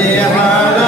صالحا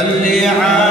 صل على